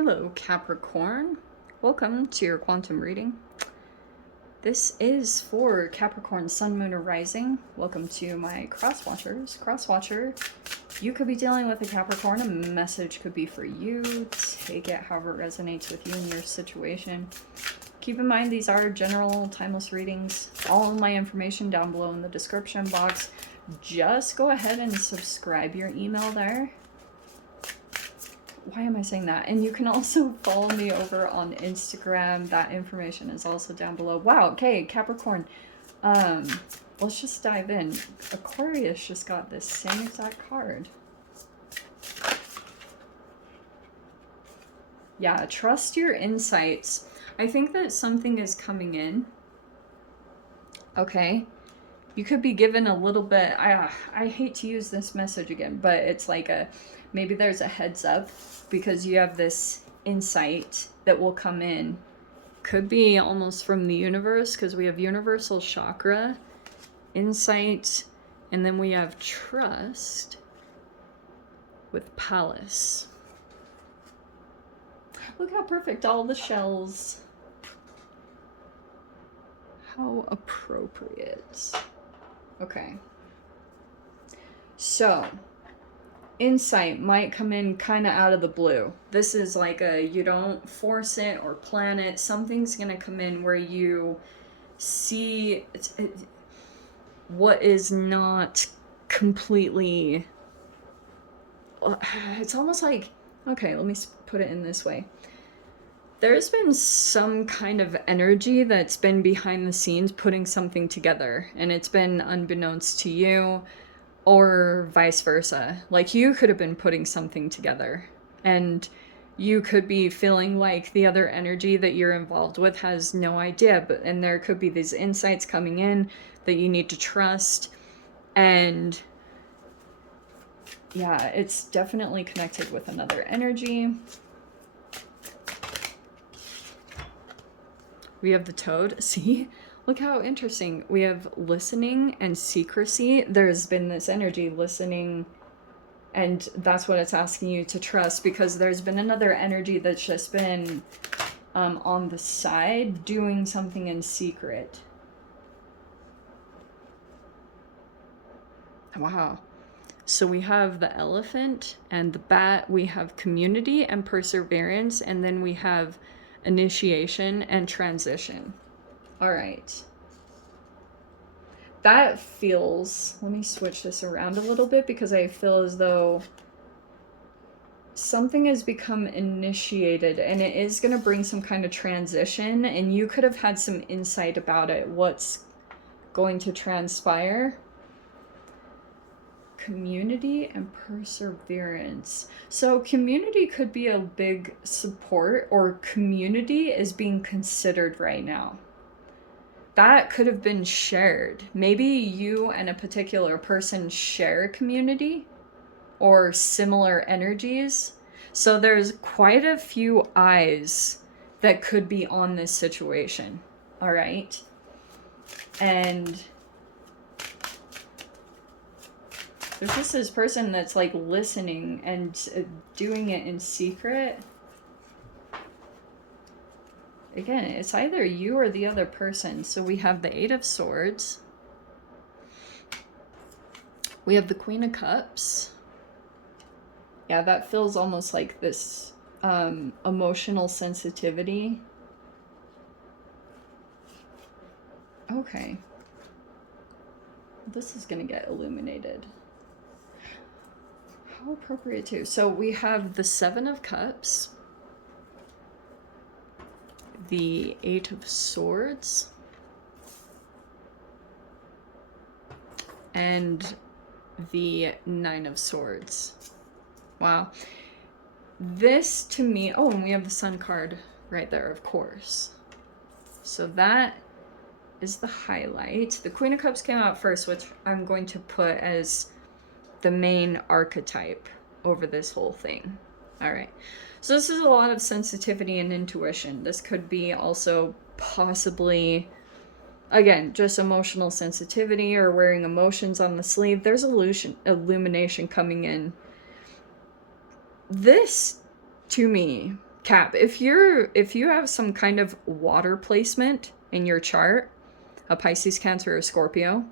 Hello, Capricorn. Welcome to your quantum reading. This is for Capricorn, Sun, Moon, or Rising. Welcome to my cross-watchers. Cross-watcher, you could be dealing with a Capricorn. A message could be for you. Take it however it resonates with you and your situation. Keep in mind, these are general, timeless readings. All of my information down below in the description box. Just go ahead and subscribe your email there. Why am I saying that? And you can also follow me over on Instagram. That information is also down below. Wow, okay, Capricorn. Let's just dive in. Aquarius just got this same exact card. Yeah, trust your insights. I think that something is coming in. Okay. You could be given a little bit, I hate to use this message again, but it's like maybe there's a heads up because you have this insight that will come in. Could be almost from the universe because we have universal chakra, insight, and then we have trust with palace. Look how perfect all the shells. How appropriate. Okay. So, insight might come in kind of out of the blue. This is like you don't force it or plan it. Something's going to come in where you see what is not completely... It's almost like... Okay, let me put it in this way. There's been some kind of energy that's been behind the scenes putting something together, and it's been unbeknownst to you, or vice versa. Like, you could have been putting something together, and you could be feeling like the other energy that you're involved with has no idea, and there could be these insights coming in that you need to trust, and yeah, it's definitely connected with another energy. We have the toad. See? Look how interesting. We have listening and secrecy. There's been this energy, listening, and that's what it's asking you to trust, because there's been another energy that's just been on the side doing something in secret. Wow. So we have the elephant and the bat. We have community and perseverance, and then we have initiation and transition. All right. That feels... Let me switch this around a little bit because I feel as though something has become initiated and it is going to bring some kind of transition, and you could have had some insight about it, what's going to transpire. Community and perseverance. So community could be a big support, or community is being considered right now. That could have been shared. Maybe you and a particular person share a community or similar energies. So there's quite a few eyes that could be on this situation. All right. And there's just this person that's like listening and doing it in secret. Again, it's either you or the other person. So we have the Eight of Swords. We have the Queen of Cups. Yeah, that feels almost like this emotional sensitivity. Okay. This is going to get illuminated. How appropriate too. So we have the Seven of Cups, the Eight of Swords, and the Nine of Swords. Wow. This to me... Oh, and we have the Sun card right there, of course. So that is the highlight. The Queen of Cups came out first, which I'm going to put as the main archetype over this whole thing. All right. So this is a lot of sensitivity and intuition. This could be also possibly, again, just emotional sensitivity or wearing emotions on the sleeve. There's illumination coming in. This, to me, Cap, if you have some kind of water placement in your chart, a Pisces, Cancer, or Scorpio,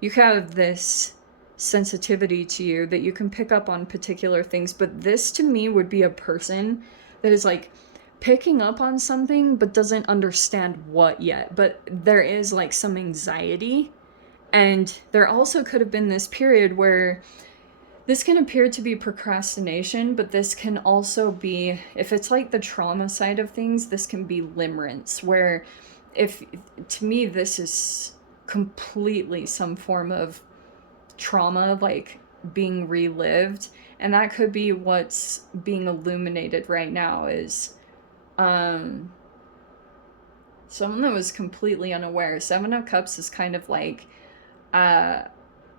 you have this sensitivity to you that you can pick up on particular things. But this to me would be a person that is like picking up on something but doesn't understand what yet. But there is like some anxiety. And there also could have been this period where this can appear to be procrastination, but this can also be, if it's like the trauma side of things, this can be limerence, where if, to me, this is completely some form of trauma, like being relived. And that could be what's being illuminated right now is someone that was completely unaware. Seven of Cups is kind of like,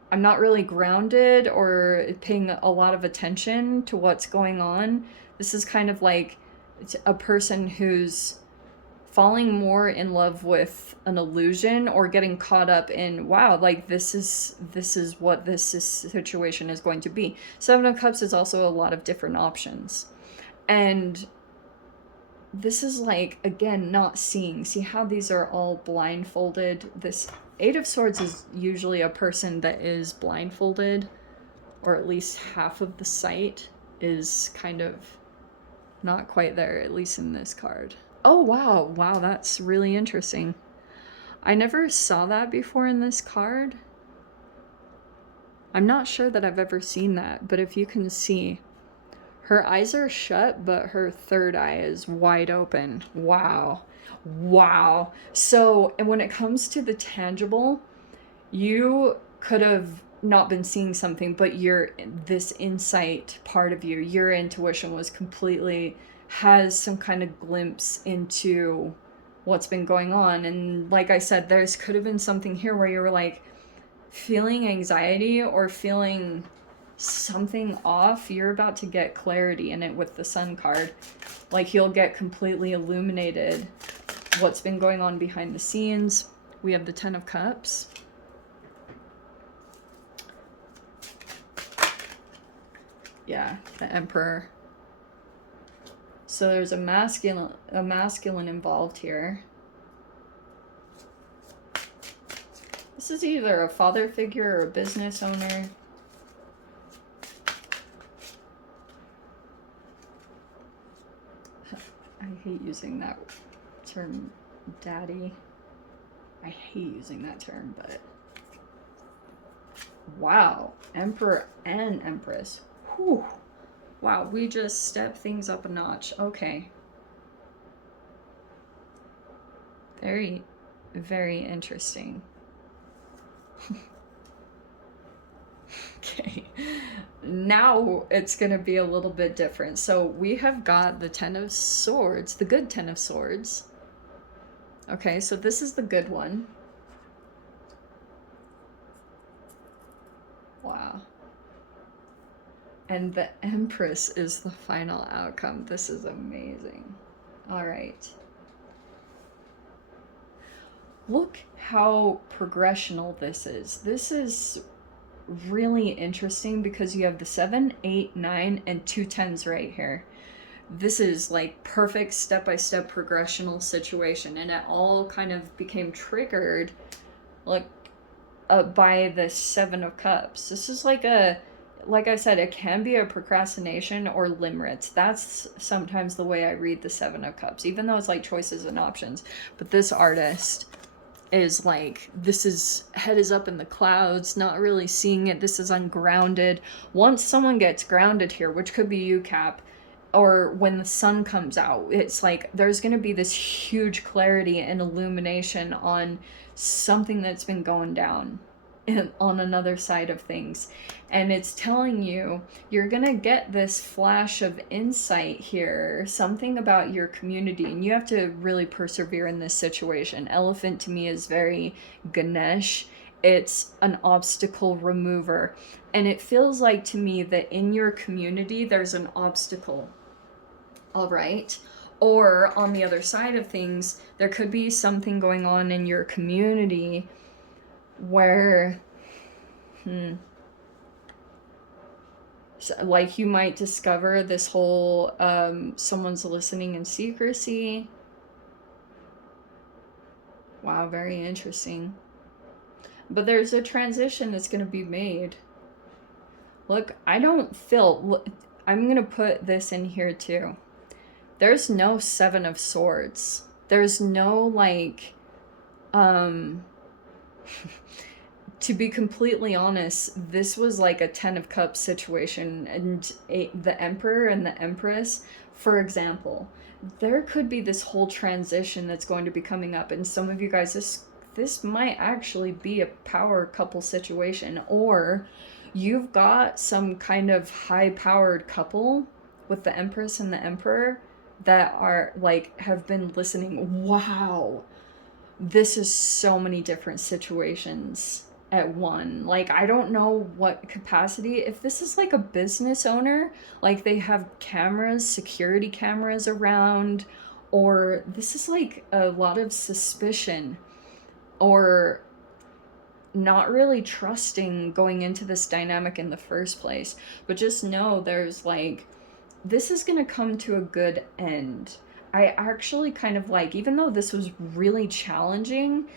I'm not really grounded or paying a lot of attention to what's going on. This is kind of like a person who's falling more in love with an illusion or getting caught up in, wow, like this is what this situation is going to be. Seven of Cups is also a lot of different options. And this is like, again, not seeing. See how these are all blindfolded? This Eight of Swords is usually a person that is blindfolded, or at least half of the sight is kind of not quite there, at least in this card. Oh, wow. Wow, that's really interesting. I never saw that before in this card. I'm not sure that I've ever seen that, but if you can see, her eyes are shut, but her third eye is wide open. Wow. Wow. So, and when it comes to the tangible, you could have not been seeing something, but this insight part of you, your intuition was completely, has some kind of glimpse into what's been going on. And like I said, there's could have been something here where you were like feeling anxiety or feeling something off. You're about to get clarity in it with the Sun card. Like you'll get completely illuminated what's been going on behind the scenes. We have the Ten of Cups. Yeah, the Emperor. So there's a masculine involved here. This is either a father figure or a business owner. I hate using that term, daddy. I hate using that term, but wow, Emperor and Empress. Whew. Wow, we just stepped things up a notch. Okay. Very, very interesting. Okay. Now it's going to be a little bit different. So we have got the Ten of Swords, the good Ten of Swords. Okay, so this is the good one. Wow. And the Empress is the final outcome. This is amazing. All right. Look how progressional this is. This is really interesting because you have the 7, 8, 9, and 2 10s right here. This is like perfect step-by-step progressional situation, and it all kind of became triggered by the 7 of Cups. This is like I said, it can be a procrastination or limerence. That's sometimes the way I read the 7 of Cups, even though it's like choices and options. But this artist is like, this is, head is up in the clouds, not really seeing it. This is ungrounded. Once someone gets grounded here, which could be you, Cap, or when the sun comes out, it's like there's going to be this huge clarity and illumination on something that's been going down on another side of things. And it's telling you, you're gonna get this flash of insight here, something about your community, and you have to really persevere in this situation. Elephant to me is very Ganesh. It's an obstacle remover. And it feels like to me that in your community, there's an obstacle. All right. Or on the other side of things, there could be something going on in your community where Like, you might discover this whole someone's listening in secrecy. Wow, very interesting. But there's a transition that's going to be made. Look, I don't feel... I'm going to put this in here too. There's no Seven of Swords. There's no, like... to be completely honest, this was like a Ten of Cups situation, and the Emperor and the Empress, for example, there could be this whole transition that's going to be coming up, and some of you guys, this might actually be a power couple situation, or you've got some kind of high-powered couple with the Empress and the Emperor that are, like, have been listening. Wow. This is so many different situations at one. Like, I don't know what capacity, if this is like a business owner, like they have cameras, security cameras around, or this is like a lot of suspicion, or not really trusting going into this dynamic in the first place. But just know there's like, this is gonna come to a good end. I actually kind of like, even though this was really challenging,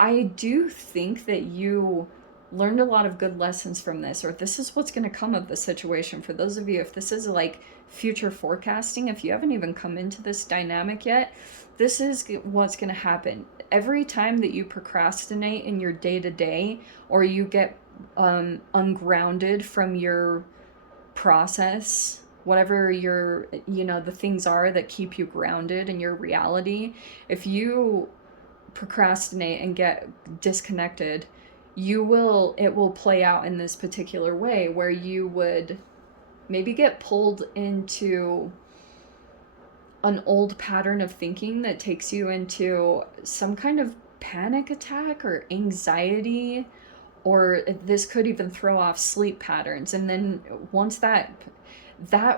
I do think that you learned a lot of good lessons from this, or this is what's going to come of the situation. For those of you, if this is like future forecasting, if you haven't even come into this dynamic yet, this is what's going to happen. Every time that you procrastinate in your day-to-day, or you get ungrounded from your process, whatever your, the things are that keep you grounded in your reality, if you procrastinate and get disconnected, it will play out in this particular way, where you would maybe get pulled into an old pattern of thinking that takes you into some kind of panic attack or anxiety, or this could even throw off sleep patterns. And then once that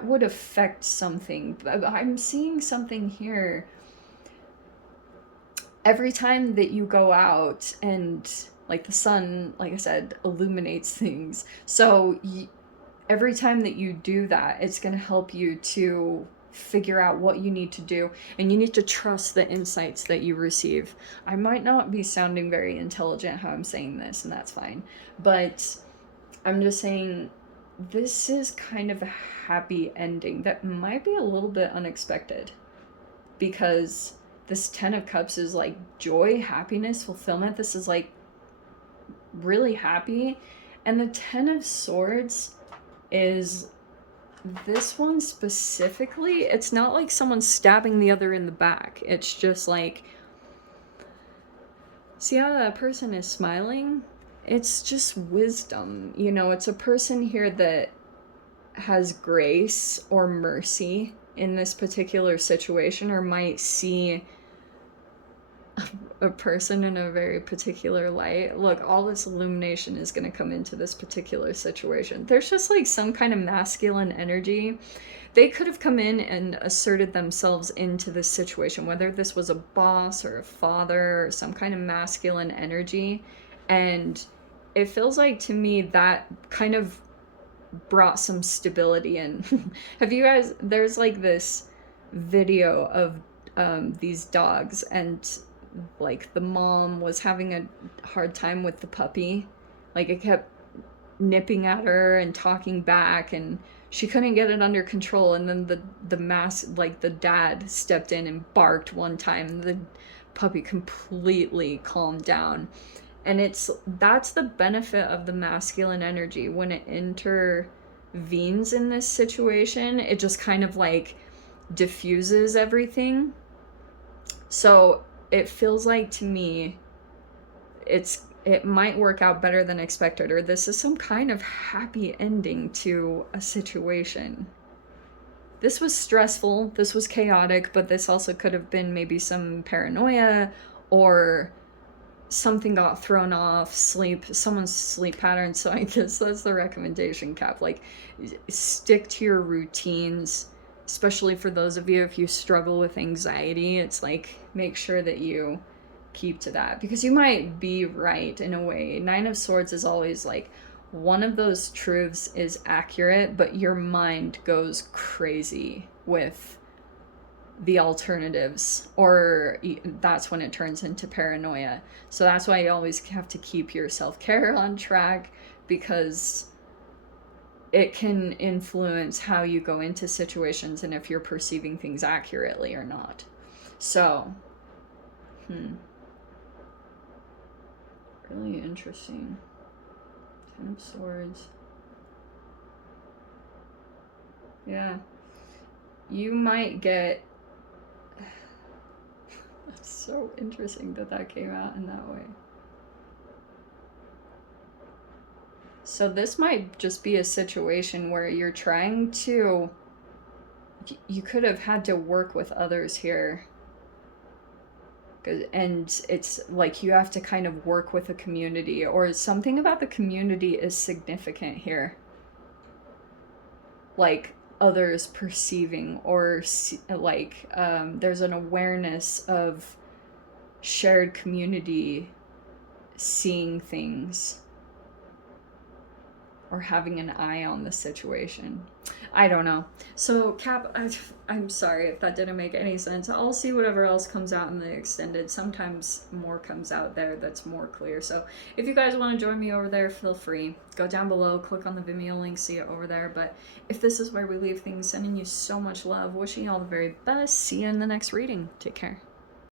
would affect something. I'm seeing something here. Every time that you go out, and like the sun, like I said, illuminates things. So every time that you do that, it's going to help you to figure out what you need to do, and you need to trust the insights that you receive. I might not be sounding very intelligent how I'm saying this, and that's fine. But I'm just saying, this is kind of a happy ending that might be a little bit unexpected, because this Ten of Cups is like joy, happiness, fulfillment. This is like really happy. And the Ten of Swords is, this one specifically, it's not like someone stabbing the other in the back. It's just like, see how that person is smiling? It's just wisdom. It's a person here that has grace or mercy in this particular situation, or might see a person in a very particular light. Look, all this illumination is going to come into this particular situation. There's just like some kind of masculine energy. They could have come in and asserted themselves into this situation, whether this was a boss or a father or some kind of masculine energy. And it feels like to me that kind of brought some stability in. Have you guys, there's like this video of these dogs, and like the mom was having a hard time with the puppy. Like, it kept nipping at her and talking back, and she couldn't get it under control. And then the dad stepped in and barked one time, and the puppy completely calmed down. And that's the benefit of the masculine energy. When it intervenes in this situation, it just kind of like diffuses everything. So it feels like to me, it might work out better than expected, or this is some kind of happy ending to a situation. This was stressful, this was chaotic, but this also could have been maybe some paranoia, or something got thrown off, someone's sleep pattern. So I guess that's the recommendation, Cap. Like, stick to your routines, especially for those of you, if you struggle with anxiety. It's like, make sure that you keep to that, because you might be right in a way. Nine of Swords is always like, one of those truths is accurate, but your mind goes crazy with the alternatives, or that's when it turns into paranoia. So that's why you always have to keep your self-care on track, because it can influence how you go into situations and if you're perceiving things accurately or not. So, really interesting. 10 of Swords. Yeah. You might get... That's so interesting that that came out in that way. So this might just be a situation where you're trying to... You could have had to work with others here. And it's like you have to kind of work with a community, or something about the community is significant here. Like others perceiving, or like there's an awareness of shared community seeing things, or having an eye on the situation. I don't know. So Cap, I'm sorry if that didn't make any sense. I'll see whatever else comes out in the extended. Sometimes more comes out there that's more clear. So if you guys want to join me over there, feel free. Go down below, click on the Vimeo link, see it over there. But if this is where we leave things, sending you so much love, wishing you all the very best. See you in the next reading. Take care.